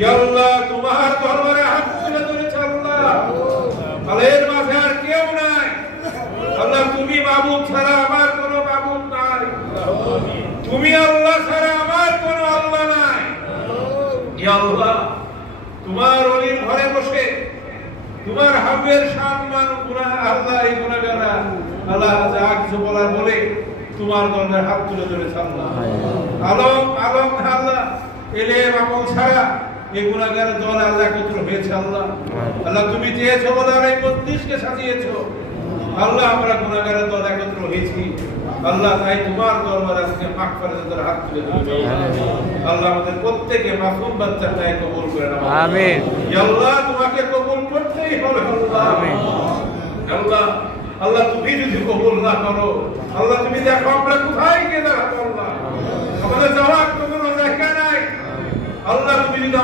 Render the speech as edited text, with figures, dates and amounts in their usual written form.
ইয়া আল্লাহ তোমার দরবারে হাত তুলে ধরেছি আল্লাহ, আলের মাঝে আর কেউ নাই আল্লাহ, তুমি মাবুদ ছাড়া আমার কোনো মাবুদ নাই, তুমি আল্লাহ ছাড়া আমার কোনো আল্লাহ নাই। ইয়া আল্লাহ তোমার ওলির ঘরে বসে তোমার হাবিবের সম্মান গুনাহ আল্লাহ এই গুনাহগাররা আল্লাহ যা কিছু বলার বলে তোমার দরবারে হাত তুলে ধরেছে আল্লাহ। আলম আল্লাহ এলেম আমল ছাড়া এই গুনাহগার দল আল্লাহ একত্র হয়েছে আল্লাহ। আল্লাহ তুমি চেয়েছো বলে এই মজলিসকে সাজিয়েছো আল্লাহ, আমরা গুনাহগারের দল একত্র হয়েছি আল্লাহ, তাই তোমার দরবারে আজকে মাগফিরাতের হাত তুলে ধরেছি আল্লাহ। আমাদের প্রত্যেককে মাসুম বাচ্চাটাকে কবুল করে নাও আমিন। ইয়া আল্লাহ তোমাকে কবুল করতেই হবে আল্লাহ, আমিন। আল্লাহ আল্লাহ তুমি যদি কবুল না করো আল্লাহ, তুমি দেখো আমরা কোথায় গিয়ে দাঁড়াবো আল্লাহ, আমাদের যাওয়ার কোনো জায়গা নাই আল্লাহ। তুমি যদি